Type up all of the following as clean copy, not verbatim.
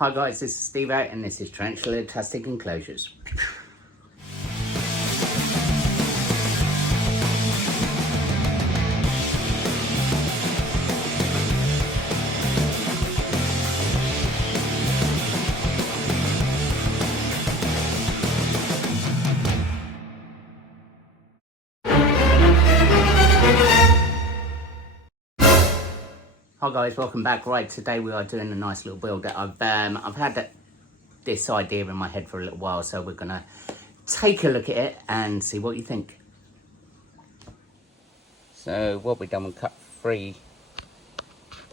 Hi guys, this is Steve out and this is Tarantula Enclosures. Hi guys, welcome back. Right, today we are doing a nice little build that I've had this idea in my head for a little while, so we're gonna take a look at it and see what you think. So what we've done, we cut 3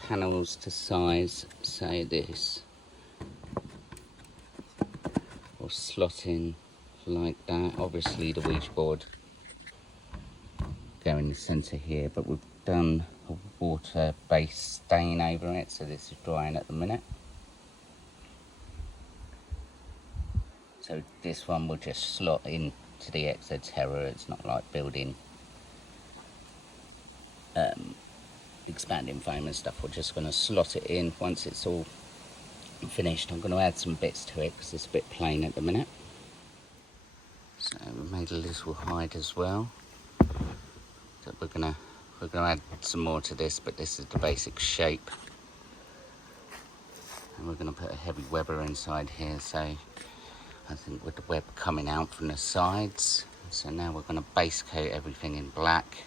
panels to size, say this, or slot in like that. Obviously the Ouija board go in the centre here, but we've done a water-based stain over it, so this is drying at the minute. So this one will just slot in to the extra terror. It's not like building expanding foam and stuff. We're just going to slot it in once it's all finished. I'm going to add some bits to it because it's a bit plain at the minute. So we made a little hide as well. So we're gonna add some more to this, but this is the basic shape. And we're going to put a heavy webber inside here, so I think with the web coming out from the sides. So now we're going to base coat everything in black.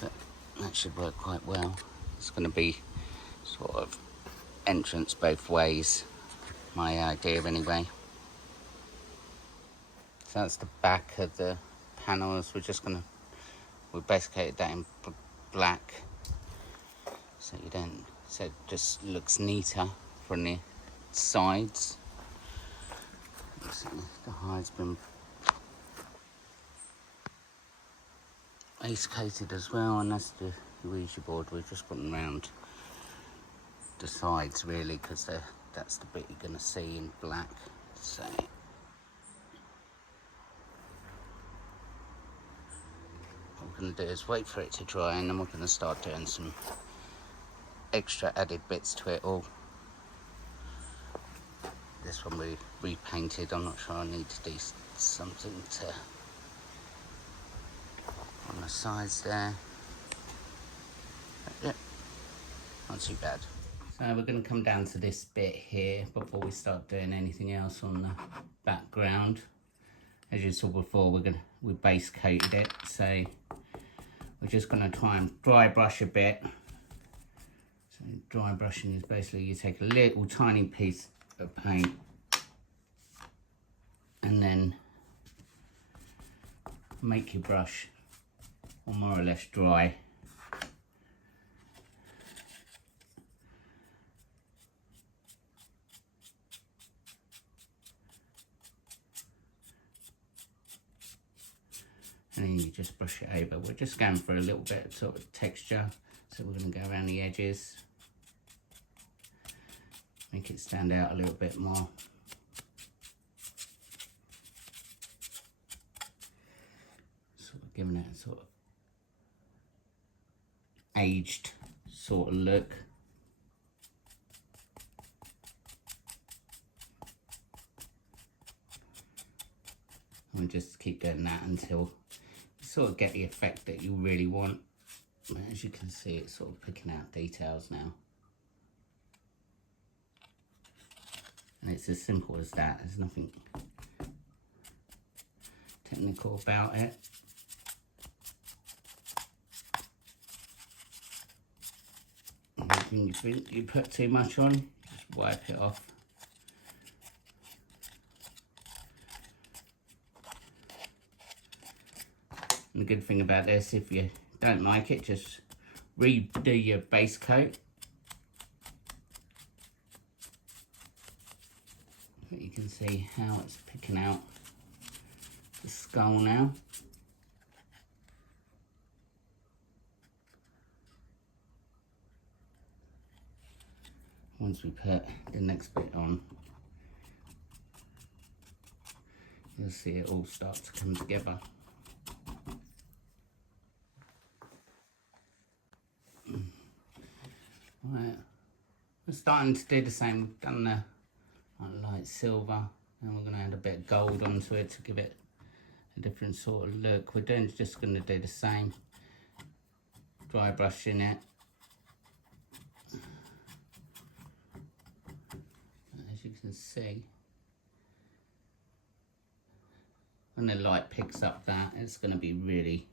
But that should work quite well. It's going to be sort of entrance both ways, my idea anyway. So that's the back of the panels. We base coated that in black, so it just looks neater from the sides. So the hide's been base coated as well, and that's the Ouija board. We're just putting around the sides really, because that's the bit you're going to see in black. So what we're going to do is wait for it to dry, and then we're going to start doing some extra added bits to it all. This one we repainted. I'm not sure, I need to do something on the sides there. But yeah, not too bad. So we're going to come down to this bit here before we start doing anything else on the background. As you saw before, we base coated it, so we're just going to try and dry brush a bit. So dry brushing is basically you take a little tiny piece of paint and then make your brush more or less dry. And then you just brush it over. We're just going for a little bit of sort of texture, so we're going to go around the edges, make it stand out a little bit more. Sort of giving it a sort of aged sort of look. And just keep doing that until you sort of get the effect that you really want. As you can see, it's sort of picking out details now. And it's as simple as that. There's nothing technical about it. Anything you think you put too much on, just wipe it off. And the good thing about this, if you don't like it, just redo your base coat. But you can see how it's picking out the skull now. Once we put the next bit on, you'll see it all start to come together. Right, we're starting to do the same. We've done the light silver, and we're going to add a bit of gold onto it to give it a different sort of look. We're just going to do the same, dry brushing it. As you can see, when the light picks up that, it's going to be really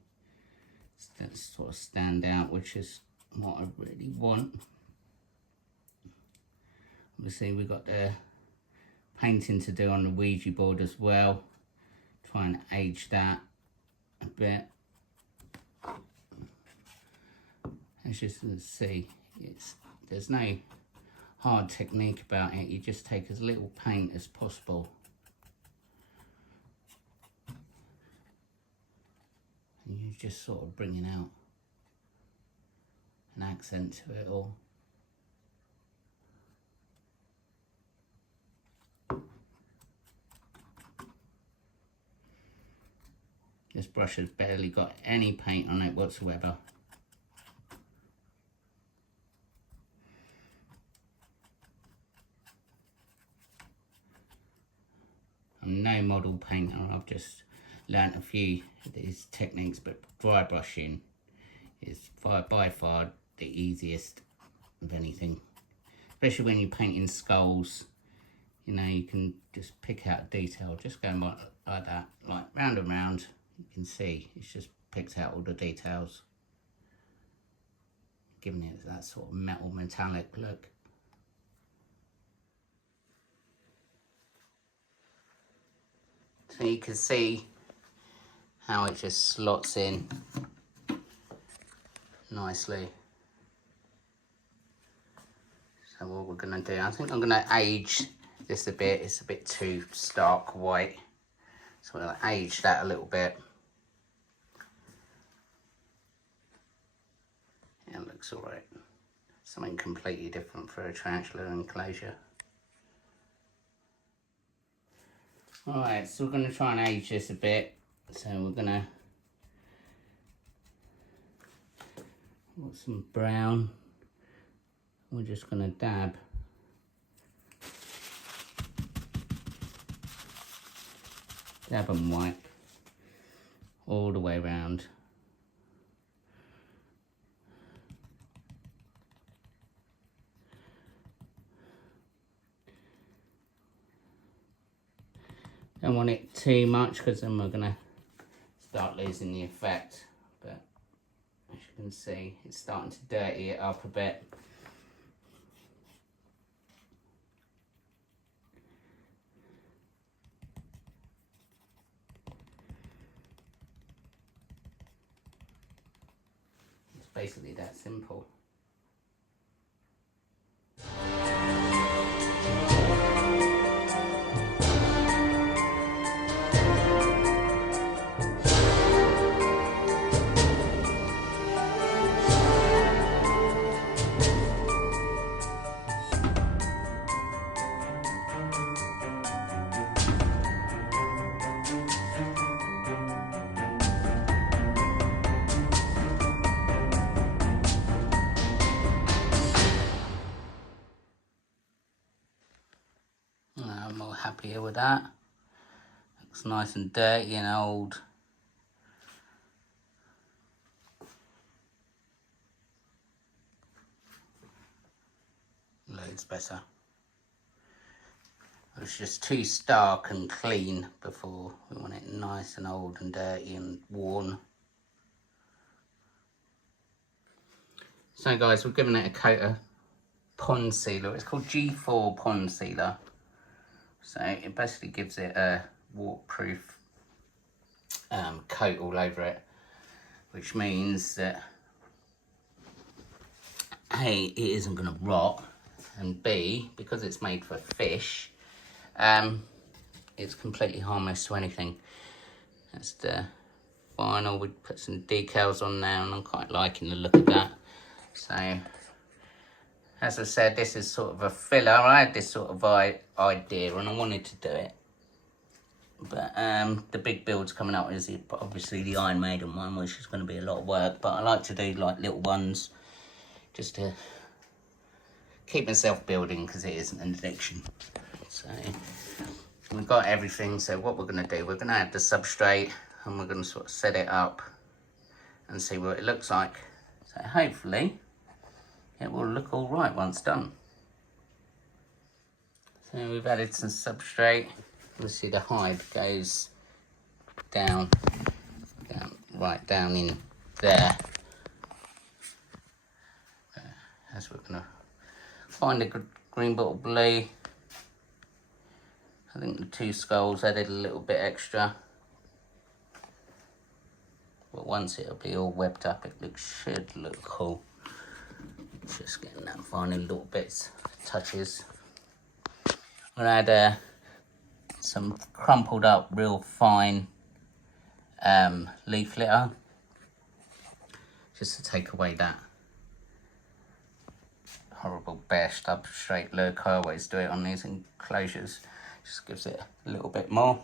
sort of stand out, which is what I really want. Obviously we've got the painting to do on the Ouija board as well. Try and age that a bit. As you can see, there's no hard technique about it. You just take as little paint as possible. And you're just sort of bringing out an accent to it all. This brush has barely got any paint on it whatsoever. I'm no model painter, I've just learnt a few of these techniques, but dry brushing is by far the easiest of anything. Especially when you're painting skulls, you know, you can just pick out detail, just going like that, like round and round. You can see it's just picked out all the details, giving it that sort of metal metallic look. So you can see how it just slots in nicely. So what we're going to do, I think I'm going to age this a bit. It's a bit too stark white, so I'll age that a little bit. Yeah, it looks alright. Something completely different for a tarantula enclosure. Alright, so we're going to try and age this a bit. So we're going to put some brown. We're just going to dab and white all the way around. Don't want it too much because then we're going to start losing the effect, but as you can see it's starting to dirty it up a bit. It's basically that simple. I'm all happier with that. Looks nice and dirty and old. Loads better. It was just too stark and clean before. We want it nice and old and dirty and worn. So guys, we're giving it a coat of pond sealer. It's called G4 pond sealer. So it basically gives it a waterproof coat all over it, which means that A, it isn't going to rot, and B, because it's made for fish, it's completely harmless to anything. That's the vinyl. We put some decals on there and I'm quite liking the look of that. So as I said, this is sort of a filler. I had this sort of idea and I wanted to do it, but the big build's coming out is obviously the Iron Maiden one, which is going to be a lot of work, but I like to do like little ones just to keep myself building because it isn't an addiction. So we've got everything. So what we're going to do, we're going to add the substrate and we're going to sort of set it up and see what it looks like. So hopefully it will look all right once done. So we've added some substrate. You see the hide goes down, right down in there. As we're gonna find a green bottle blue. I think the two skulls added a little bit extra. But once it'll be all webbed up, it should look cool. Just getting that final little bits, touches. We'll add some crumpled up, real fine leaf litter, just to take away that horrible bare substrate look. I always do it on these enclosures, just gives it a little bit more.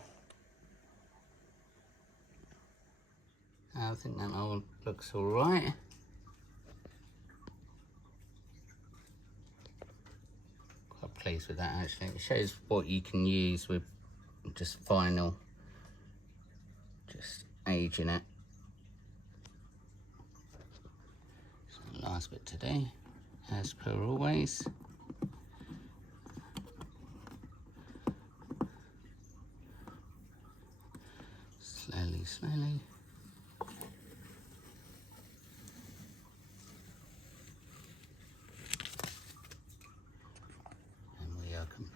I think that all looks all right. Quite pleased with that actually. It shows what you can use with just vinyl, just aging it. So last bit today, as per always. Slowly, slowly. And we are complete.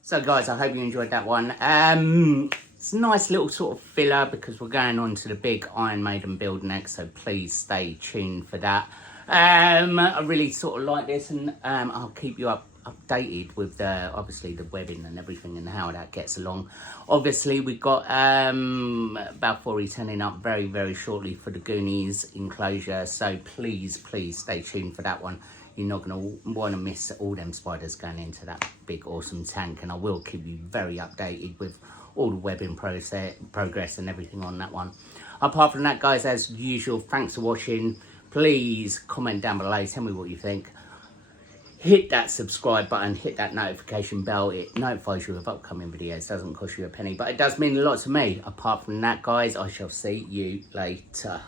So guys, I hope you enjoyed that one. It's a nice little sort of filler because we're going on to the big Iron Maiden build next, so please stay tuned for that. I really sort of like this, and I'll keep you updated with obviously the webbing and everything and how that gets along. Obviously we've got Balfour turning up very, very shortly for the Goonies enclosure, so please stay tuned for that one. You're not going to want to miss all them spiders going into that big awesome tank, and I will keep you very updated with all the webbing progress and everything on that one. Apart from that guys, as usual, thanks for watching. Please comment down below, tell me what you think. Hit that subscribe button, hit that notification bell. It notifies you of upcoming videos. It doesn't cost you a penny, but it does mean a lot to me. Apart from that guys, I shall see you later.